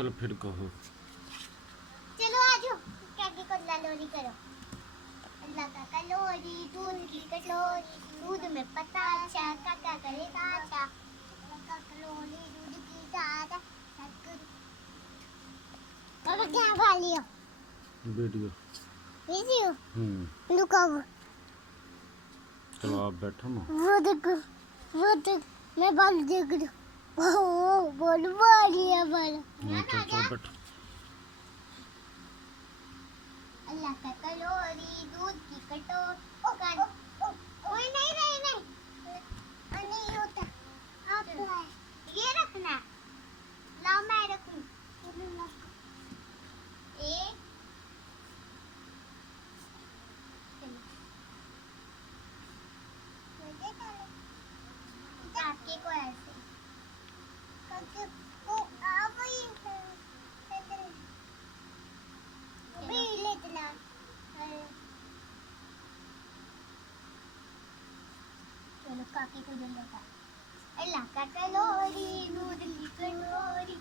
चलो फिर कहो। चलो आ जाओ, काकी को लोरी करो। अल्लाह का कलोरी, दूध की कटोरी, दूध में पताशा, काका करे काचा। अल्लाह का कलोरी, दूध की दादा, पापा क्या खा लिया? वीडियो। वीडियो? लुकाओ। चलो आप बैठो ना। वो देखो, मैं बाल देख रही हूँ। ओह, बहुत बड़ी है बाल। चलो बैठो। अल्लाह का कलोरी, दूध की कटोरी। ओए नहीं, नहीं होता। आप ये रखना। लाओ मैं रखूं। एक काके को ऐसे काके को आप ही भी लेतना। चलो काके को जल्दी। अल्लाह का कलोरी, दूध की कटोरी,